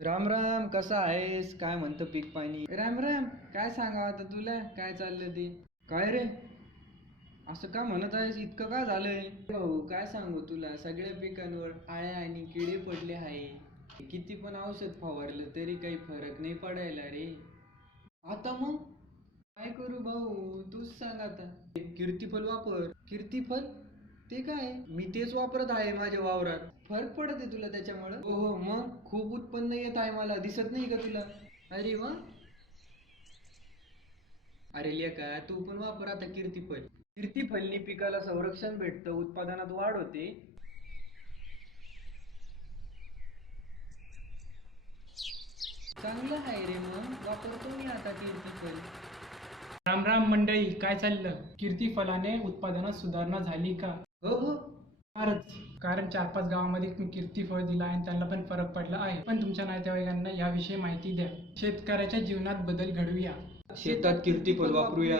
राम राम, कसा आहेस? काय म्हणतं पीक पाणी? राम राम. काय सांगा आता तुला, काय चाललं ते? काय रे, असं का म्हणत आहेस? इतकं काय झालंय? भाऊ काय सांगू तुला, सगळ्या पिकांवर आळ्या आणि किडे पडले आहे. किती पण औषध फवारलं तरी काही फरक नाही पडायला रे. आता मग काय करू भाऊ, तूच सांग आता. कीर्तिफल वापर. कीर्तिफल? ते काय? मी तेच वापरत आहे माझ्या वावरात. फरक पडत आहे तुला त्याच्यामुळे? हो हो, मग खूप उत्पन्न येत आहे मला, दिसत नाही का तुला? अरे वा. अरे लेका, तू पण वापर आता कीर्तिफल. कीर्तिफलनी पिकाला संरक्षण भेटतं, उत्पादनात वाढ होते. चांगलं आहे रे, मग वापरतो मी आता कीर्तिफल. राम राम मंडळी, काय चाललं? कीर्तिफलाने उत्पादनात सुधारणा झाली का? हो हो. फारच. कारण 4-5 गावामध्ये कीर्तिफळ दिला आणि त्यांना पण फरक पडला आहे. पण तुमच्या नातेवाईकांना याविषयी माहिती द्या. शेतकऱ्याच्या जीवनात बदल घडवूया. शेतात कीर्तिफल वापरूया.